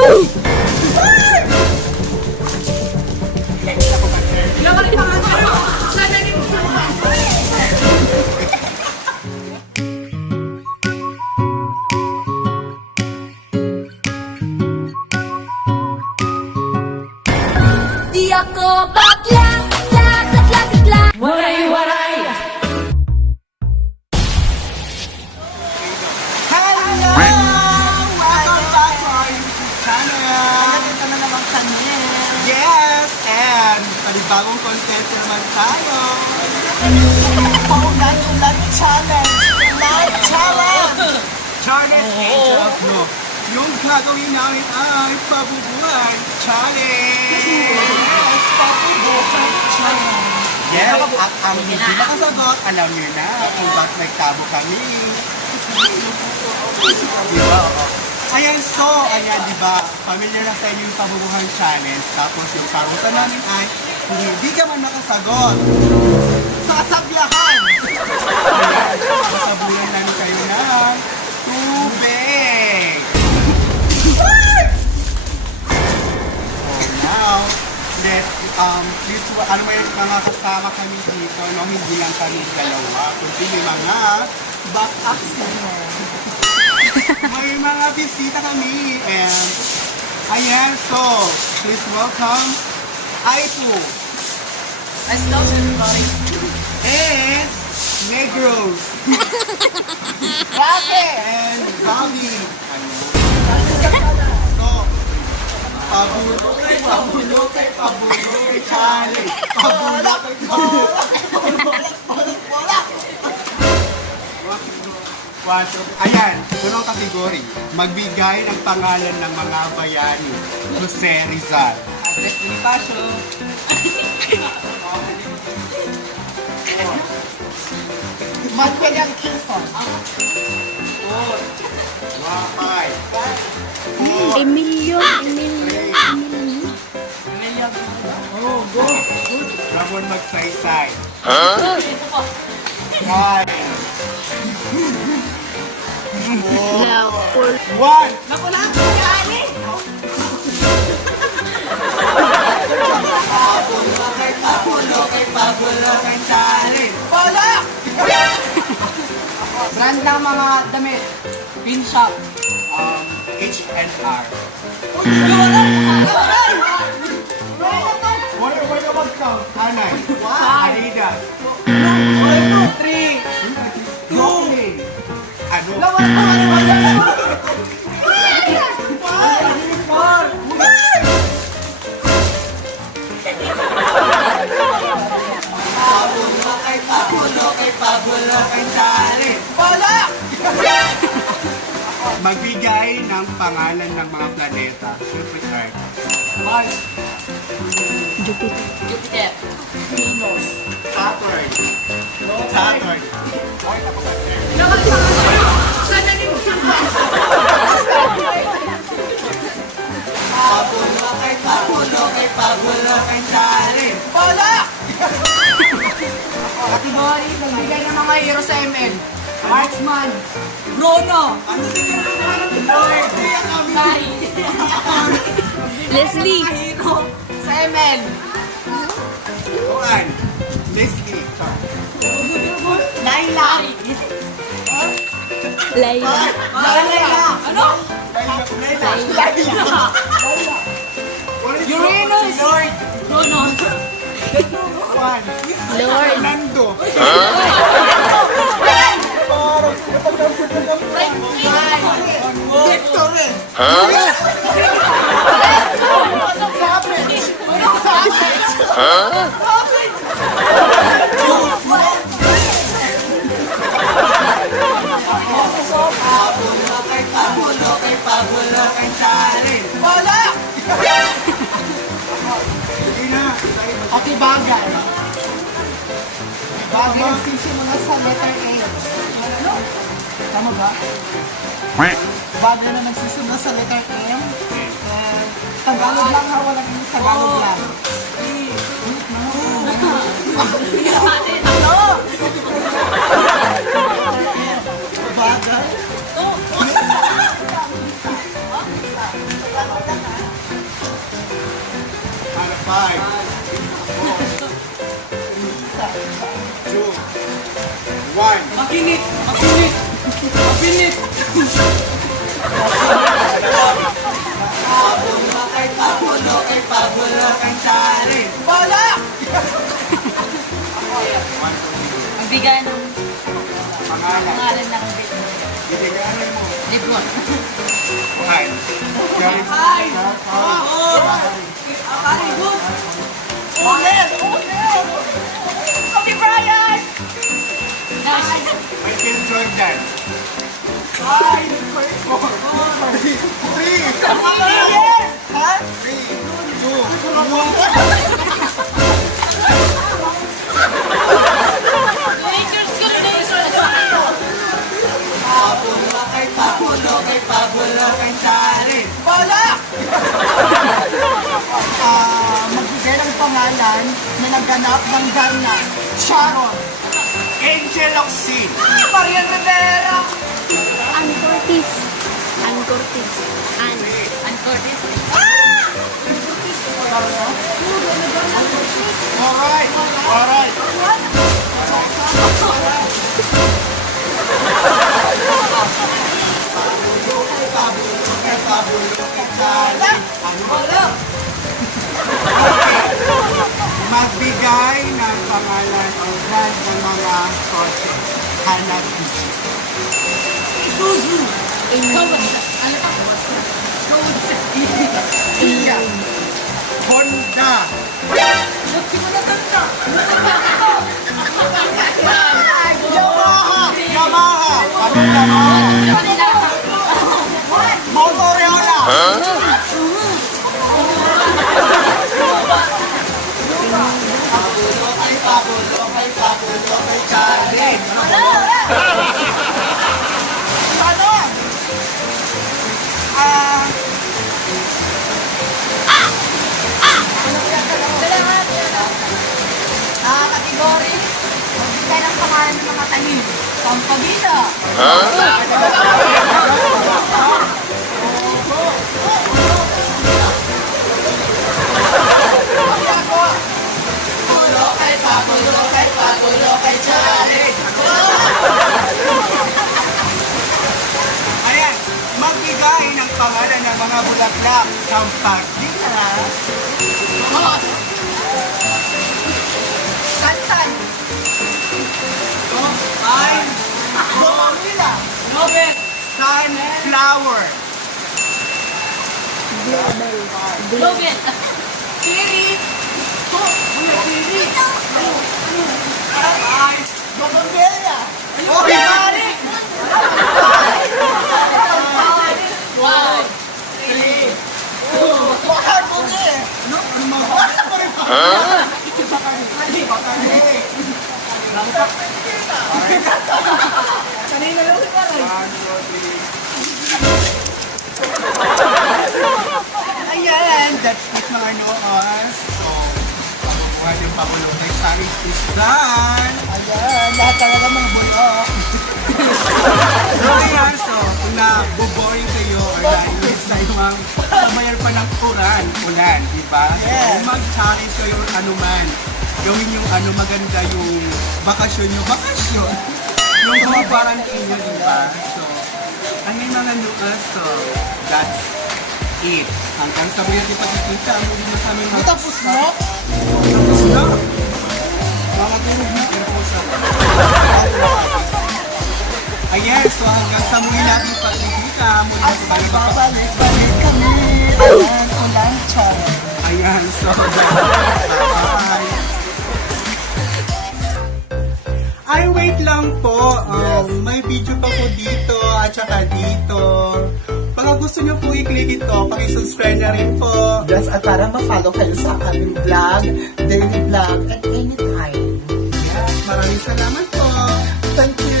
Di ako bakla, bakla. Waray-waray! Hello! Welcome back to our YouTube channel! Ito na namang channel. Yes! And panibagong content na naman tayo! Paulan-ulan challenge! Live challenge! Charles Angel of Blue. Yung gagawin namin ay pabubuhay challenge! Yes, pabubuhay challenge! Yes! At ang hindi nakasagot, alam niyo na kung bakit may tabo kami. Diba? Oo. Ayan, so, ayan, diba? Familiar na sa inyo yung pabubuhay challenge. Tapos yung parutan namin ay, kung hindi ka man nakasagot, sasablahan! Sasabulan namin kayo ng tubig! So now, please, ano may mga kasama kami dito, no? Hindi lang kami dalawa, kundi may mga backup singer. May mga bisita kami. And, ayan, so, please welcome Aipu. Let's go, everybody! And Negros. And Bobby. So, pabulo kay challenge. Pabulo kay Ayan, unang kategory. Magbigay ng pangalan ng mga bayani. Jose Rizal. Andres Bonifacio. Magpiliang Kingston. Wapay. Emilio. Oh, go. Ramon Magsaysay. Five. One. Naku na! Kani! Pabulo kay challenge. Wala! Brand ng mga damit. Pin shop. H&R. Wala ka mag-count. Hanay. Adidas. 3. Lomi. Ano? Pabulo kay challenge. Wala! Magbigay ng pangalan ng mga planeta. Siyempre, Earth. Mars. Jupiter. Jupiter. Venus. Saturn. Saturn. Pabulo kay challenge. Wala! Category, nagbigay ng mga hero sa ML. Marksman. Bruno. Sai. Leslie. Mga hero sa ML. Juan. Leslie. Laila. Layla. Laila. Ano? Laila. Uranus. Lord. Bruno. Juan. Lord. Nando. Victor. Pabulo kay challenge. Wala! Sige na. Okay, bagay. Bagay ang sisimula sa letter A. Ano? Tama ba? Bagay na nagsisimula sa letter M. Tagalog lang ha, walang English, Tagalog lang. Ano? Bagay? 5, 4, 2, 1. Makinit! Makinit! Makinit! Pabulo kay Charin. Wala! Ang bigay ng Pangalan. pangalan ng Bibigyan mo. libro. Hi. Charin. Hi! Very good! Kobe Bryant! Michael Jordan. Hi! Lakers ka rin Pabulo kay Charin. Wala! Magbigay ng pangalan na naganap ng Darna. Sharon. Angel Oxin. Marian Rivera. Ann Curtis. Ann Curtis. Ann Curtis. Alright. Alright. Pabulo kay Charin. Wala. Magbigay ng pangalan o brand ng mga kotse. Hanabi. Suzu! Honda. Yamaha. Yamaha. Ano Yamaha? Motorola. Pabulo kay Charin. Ano? Kategory. Magbigay ng pangalan ng mga tanim. Pampagita. Pabulo kay Charin. Ayan, magbigay ng pangalan ng mga bulaklak. Sampagita. Kansan. Ay, Gomila. Nobel! sunflower. Logan. Kiri! Ay, Bougainvillea. oh, pare! Wow. Mahal mo eh. Ano? Ano mga wala pa rin pa? Bakari. Kanina lang si Paray. Ayan, that's it mga noon. So, makukuha yung pabulo kay Charin is done. Ayan, lahat talaga mga bulok. So, ayan, so, kung na-boring kayo or na-inis na yung sabayan pa ng ulan, di ba? So, Yes. kung mag-challenge kayo or anuman, gawin yung maganda yung bakasyon yung yung mga quarantine nyo, di ba? So, ang may mga nukas, so, that's it. Hanggang sa mga di pagkikita, ang muli na kami Di tapos na? Tapos na. Mga tulog na. Pero po sa... Ayan, so hanggang sa muli natin pagkikita, muli At natin tayo magbabalik-balik kami. Ayan, ulan Sharon. Ayan, so bye. Ay, wait lang po. May video pa po dito at saka dito. Baka gusto nyo po i-click ito, paki-subscribe na rin po. Yes, at para ma-follow kayo sa aming vlog, daily vlog, at anytime. Yes, maraming salamat po. Thank you.